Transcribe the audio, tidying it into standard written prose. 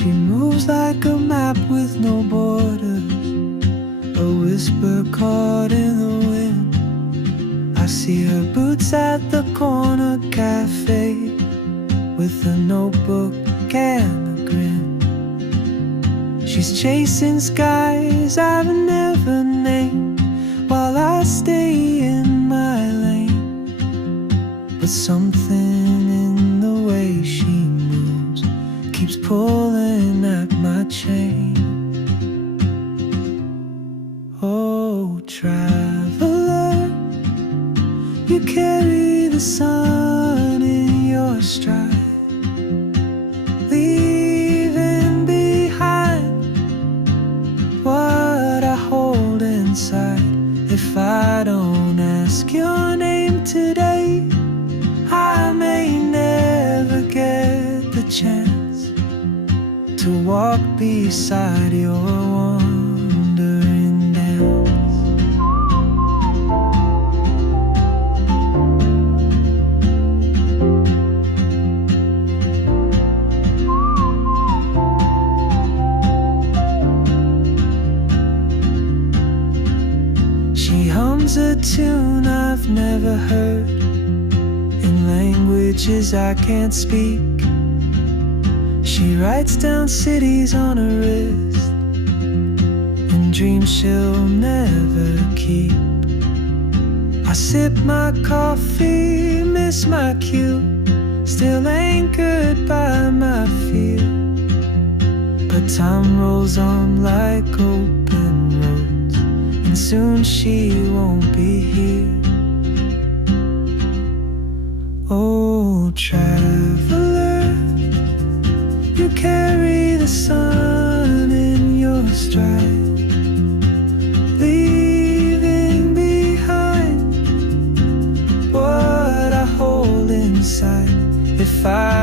She moves like a map with no borders, a whisper caught in the wind. I see her boots at the corner cafe, with a notebook and a grin. She's chasing skies I've never named, while I stay in my lane. But something in the way she moves keeps pulling at my chain. Oh, traveler, you carry the sun in your stride, leaving behind what I hold inside. If I don't ask your name today, I may never get the chance to walk beside your wandering dance. She hums a tune I've never heard, in languages I can't speak. She writes down cities on her wrist, and dreams she'll never keep. I sip my coffee, miss my cue, still anchored by my fear. But time rolls on like open roads, and soon she won't be here. Oh, traveler, you carry the sun in your stride, leaving behind what I hold inside. If I